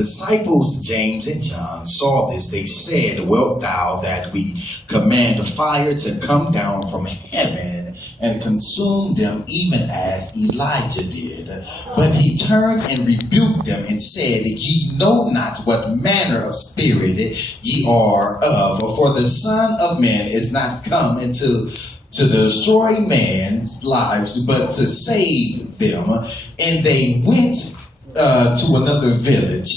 Disciples James and John saw this. They said, "Wilt thou that we command fire to come down from heaven and consume them, even as Elijah did?" But he turned and rebuked them and said, "Ye know not what manner of spirit ye are of. For the Son of Man is not come to destroy man's lives, but to save them." And they went to another village.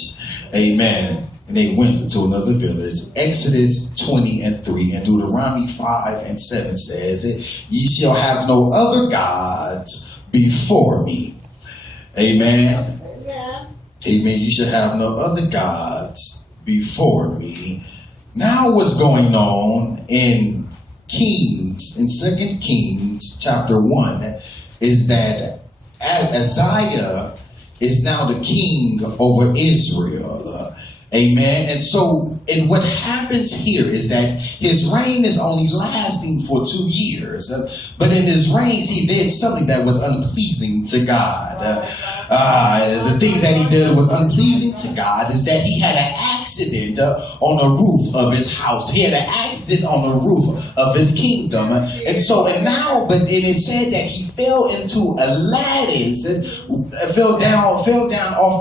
Amen. And they went to another village. Exodus 20:3 and Deuteronomy 5:7 says, "Ye shall have no other gods before me." Amen. Amen. You shall have no other gods before me. Now what's going on in Kings, in 2 Kings chapter 1, is that Isaiah is now the king over Israel. Amen. And so, and what happens here is that his reign is only lasting for 2 years. But in his reign, he did something that was unpleasing to God. The thing that he did was unpleasing to God is that he had an accident on the roof of his house. He had an accident on the roof of his kingdom. And so, and it said that he fell into a lattice, fell down off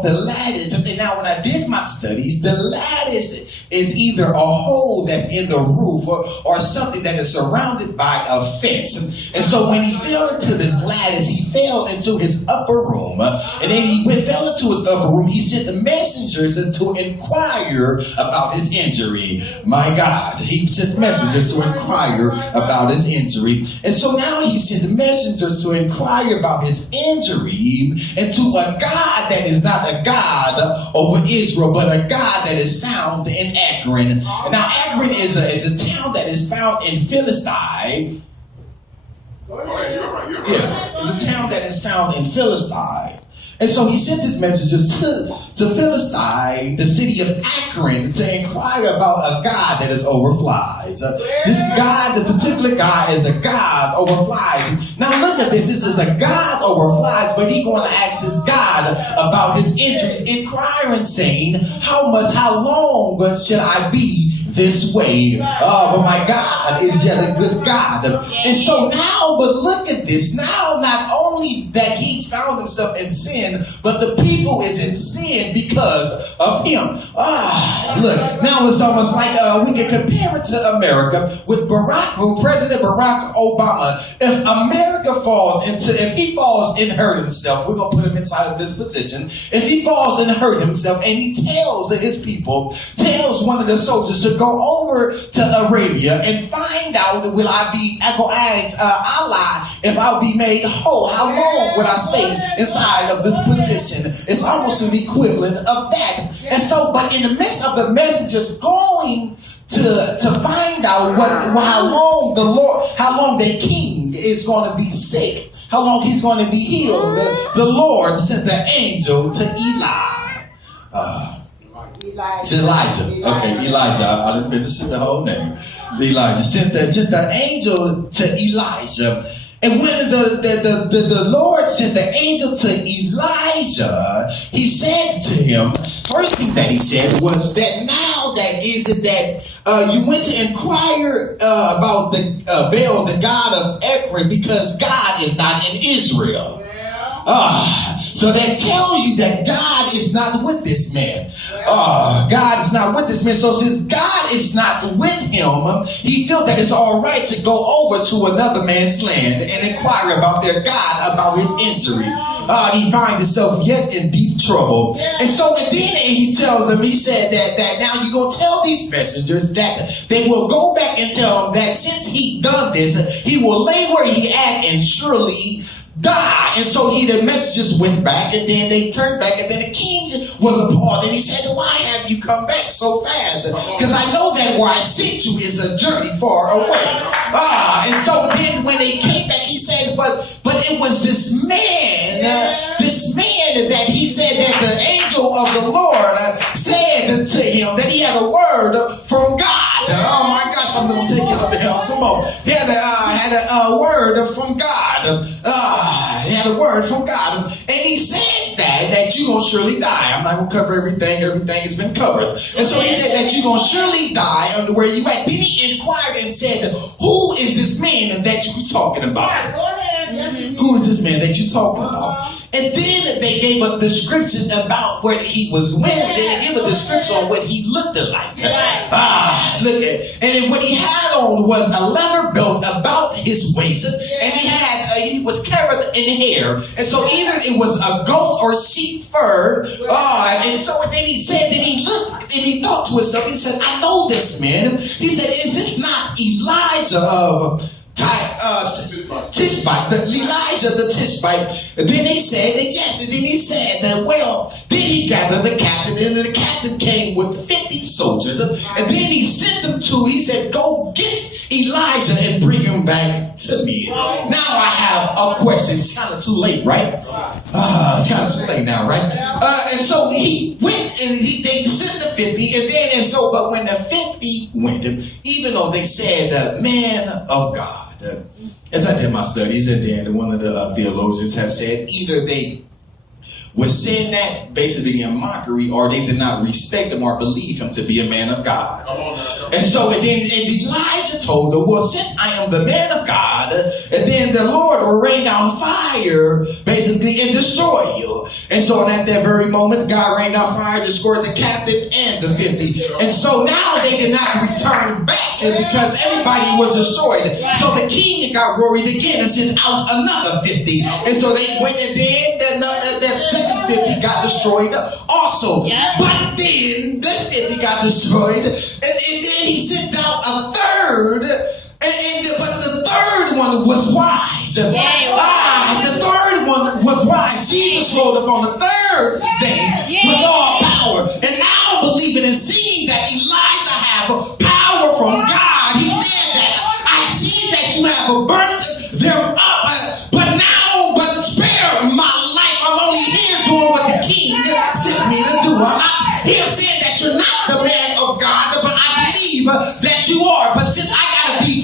the lattice. And now when I did my studies, the lattice is either a hole that's in the roof or something that is surrounded by a fence. And so when he fell into this lattice, he fell into his upper room. And then fell into his upper room, he sent the messengers to inquire about his injury. My God, he sent messengers to inquire about his injury. And so now he sent messengers to inquire about his injury and to a God that is not a God over Israel, but a God that is found in Akron. Now Akron is a town that is found in Philistine. Yeah, it's a town that is found in Philistine. And so he sent his messengers to Philistine, the city of Akron, to inquire about a God that is over flies. This God, the particular God, is a God over flies. Now look at this. This is a God over flies, but he's going to ask his God about his injuries, inquiring, saying, how long shall I be this way? But my God is yet a good God. And so now, but look at this. Now, not only that he's found himself in sin, but the people is in sin because of him. Look, now it's almost like we can compare it to America with President Barack Obama. If America if he falls and hurt himself, we're going to put him inside of this position. If he falls and hurt himself and he tells his people, tells one of the soldiers to go over to Arabia and find out, I go ask Allah if I'll be made whole. How long would I stay inside of this position? It's almost an equivalent of that. And so, but in the midst of the messengers going to find out how long the king is going to be sick, how long he's going to be healed, the Lord sent the angel to Elijah. Okay, Elijah. I didn't finish the whole name. Elijah sent the angel to Elijah. And when the Lord sent the angel to Elijah, he said to him, first thing that he said was that now that is it that you went to inquire about the Baal, the God of Ekron, because God is not in Israel. So that tells you that God is not with this man. God is not with this man. So since God is not with him, he felt that it's all right to go over to another man's land and inquire about their God, about his injury. He finds himself yet in deep trouble. And so and then he tells them, he said that now you're going to tell these messengers that they will go back and tell him that since he done this, he will lay where he at and surely die. And so the messengers went back, and then they turned back, and then the king was appalled, and he said, why have you come back so fast? Because I know that where I sent you is a journey far away. And so then when they came back, he said, but it was this man that he said that the angel of the Lord said to him that he had a word from God. Oh my gosh. something will take you up the hill. Some more. He had a word from God. He had a word from God. And he said that you're going to surely die. I'm not going to cover everything. Everything has been covered. And so he said that you're going to surely die under where you at. Then he inquired and said, who is this man that you were talking about? Go ahead. Who is this man that you're talking about? And then they gave a description about what he was wearing. Then they gave a description on what he looked like. Look at it. And then what he had on was a leather belt about his waist. And he was covered in hair. And so either it was a goat or sheep fur. And so then he said that he looked and he thought to himself, he said, I know this man. He said, is this not Elijah of Tishbite, Elijah the Tishbite? And then they said that yes, and then he said that then he gathered the captain, and the captain came with 50 soldiers, and then he sent them he said, go get Elijah and bring him back to me. Now I have a question. It's kind of too late, right? It's kind of too late now, right? And so he went and they sent the 50, but when the 50 went, even though they said, man of God, as I did my studies, and then one of the theologians has said either they were saying that basically in mockery, or they did not respect him or believe him to be a man of God. And so and Elijah told them, well, since I am the man of God, and then the Lord will rain down fire basically and destroy you. And so at that very moment, God rained down fire, destroyed the captain and the 50. And so now they did not return back because everybody was destroyed. So the king got worried again and sent out another 50. And so they went, and then that second 50 got destroyed also. But then this 50 got destroyed, and then he sent out a third, but the third one was wise. The third one was wise. Jesus rode up on the third day with all power. And now believing and seeing that Elijah have power from God, he said that I see that you have burnt them up, but spare my life. I'm only here doing what the king sent me to do. I'm not here saying that you're not the man of God, but I believe that you are. But since I gotta be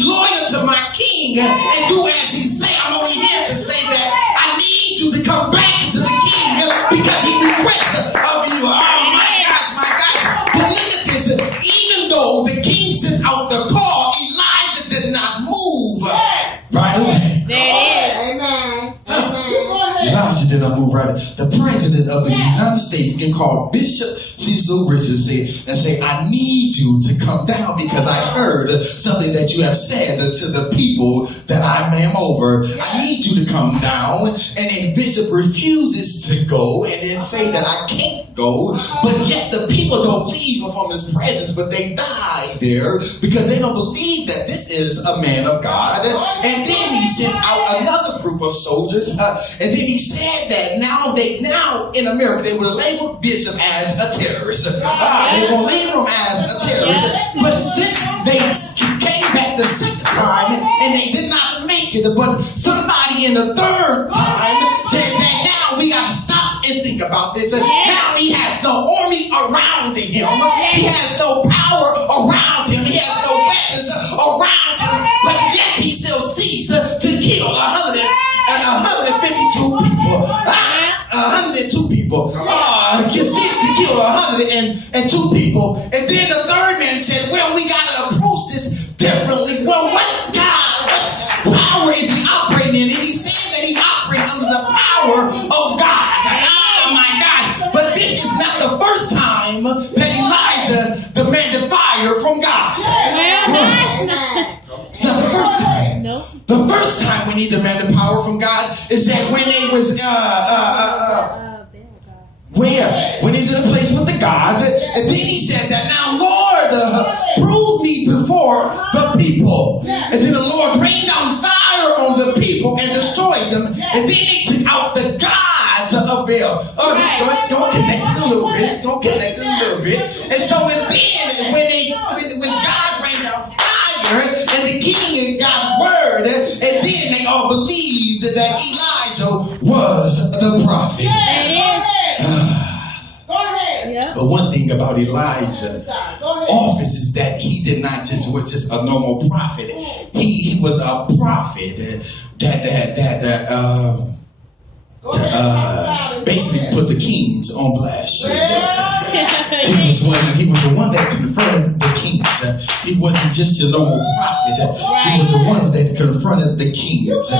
loyal to my king and do as he say, I'm only here to say that I need you to come back into the king because he requested of you. Oh my gosh. But look at this. Even though the king sent out the call, Elijah did not move right away. There it is. Amen. Elijah did not move right. The president of the United States can call Bishop Cecil Richards and say, I need you to come down because I heard something that you have said to the people that I am over. I need you to come down. And then Bishop refuses to go and then say that I can't go. But yet the people don't leave from his presence, but they die there because they don't believe that this is a man of God. And then he sent out another group of soldiers, and then he said that now in America they would label Bishop as a terrorist. They will label him as a terrorist. But since they came back the second time and they did not make it, but somebody in the third time said that now we got to stop and think about this. Now he has no army around him. He has no power around him. He has no weapons around him. But yet he still seeks to kill 152 people. 102 people. He seeks to kill 102 people. And then the third man said, well, we got to approach this differently. Well, what power is he operating in? And he said that he operates under the power of God. Oh my gosh. But this is not the first time that Elijah demanded fire from God. It's not the first time. The first time when he demanded power from God is that when they was when he's in a place with the gods, and then he said that now Lord, prove me before the people. And then the Lord rained down fire on the people and destroyed them. And then they took out the gods of Baal. Oh, it's going to connect it a little bit. It's going to connect it a little bit. And so and then when God rained down fire and the king got word, and then they all believed that Elijah was the prophet. There it is. Go ahead. But one thing about Elijah, office is that he did not was just a normal prophet. He was a prophet that basically put the kings on blast. He was the one that confronted the kings. He wasn't just your normal prophet. He was the ones that confronted the kings.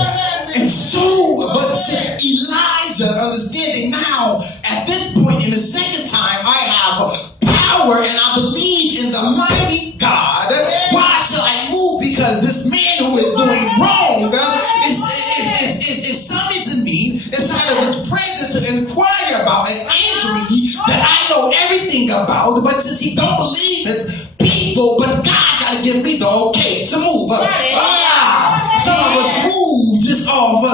And so, but since Elijah understanding now, at this point in the second time, I have power and I believe in the mighty God. Why should I move? Because this man who is doing wrong is summoning me inside of his presence to inquire about an injury that I know everything about. But since he don't believe his people, but God got to give me the okay to move. Some of us move just off. The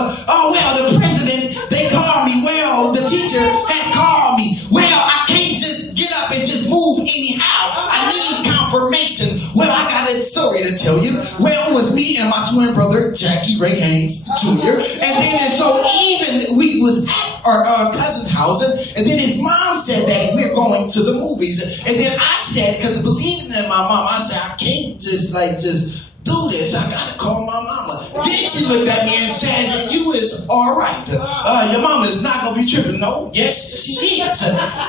president, they called me. Well, the teacher had called me. Well, I can't just get up and just move anyhow. I need confirmation. Well, I got a story to tell you. Well, it was me and my twin brother, Jackie Ray Haynes Jr. And so even we was at our cousin's house, and then his mom said that we're going to the movies. And then I said, because believing in my mom, I said, I can't just do this. I gotta call my mama. Then she looked at me and said, you is all right. Your mama is not gonna be tripping. No, yes, she is.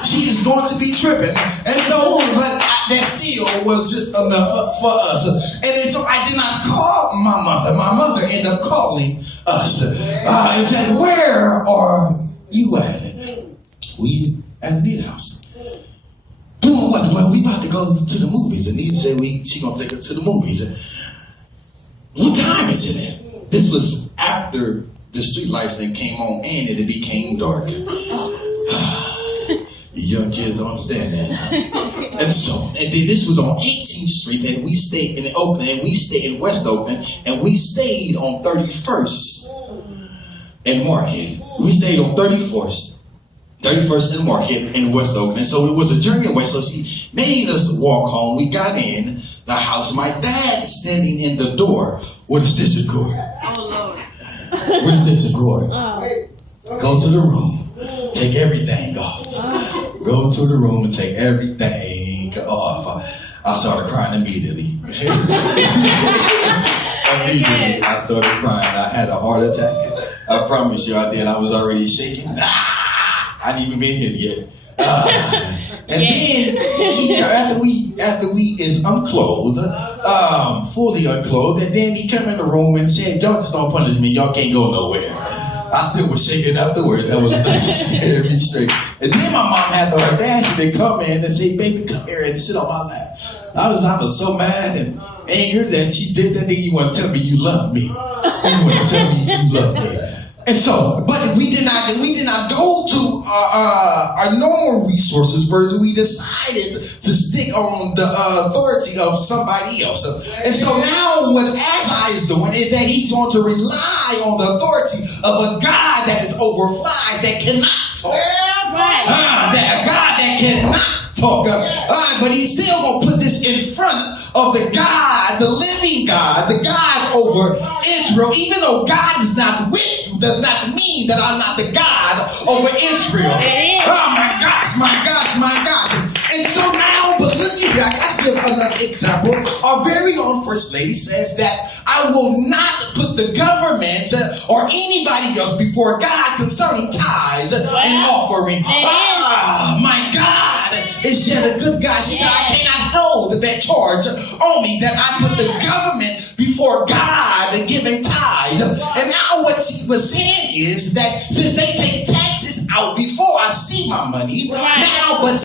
She is going to be tripping. And so, but that still was just enough for us. And then so I did not call my mother. My mother ended up calling us and said, where are you at? We at the meat house. Doing what? Well, we about to go to the movies. And he said she gonna take us to the movies. What time is it then? This was after the street lights then came on and it became dark. Young kids don't understand that. And then this was on 18th Street, and we stayed in Oakland, and we stayed in West Oakland, and we stayed on 31st and Market. We stayed on 31st and Market in West Oakland. So it was a journey away. So she made us walk home. We got in the house. My dad is standing in the door with a stitch of cord. Oh, Lord. With a stitch of cord. Oh. Go to the room. Take everything off. Go to the room and take everything off. I started crying immediately. Immediately, I started crying. I had a heart attack. I promise you I did. I was already shaking. I hadn't even been hit yet. And then after we is unclothed, fully unclothed, and then he came in the room and said, y'all just don't punish me, y'all can't go nowhere. I still was shaking afterwards. That was nice to hear me straight. And then my mom had the audacity to come in and say, baby, come here and sit on my lap. I was so mad and angry that she did that thing. You want to tell me you love me. You want to tell me you love me. And so, but we did not go to our normal resources, whereas we decided to stick on the authority of somebody else. And so now what Azai is doing is that he's going to rely on the authority of a God that is over flies, that cannot talk. A God that cannot talk. But he's still going to put this in front of the God, the living God, the God over Israel. Even though God is not with you, does not mean that I'm not the God over Israel. Oh my gosh, my gosh, my gosh. And so now, but look at here, I got to give another example. Our very own First Lady says that I will not put the government or anybody else before God concerning tithes and offering. Oh my God, is yet a good God. She said, I cannot hold that charge on me that I put the government before God and giving tithes. And now what she was saying is that since they take taxes out before I see my money, now but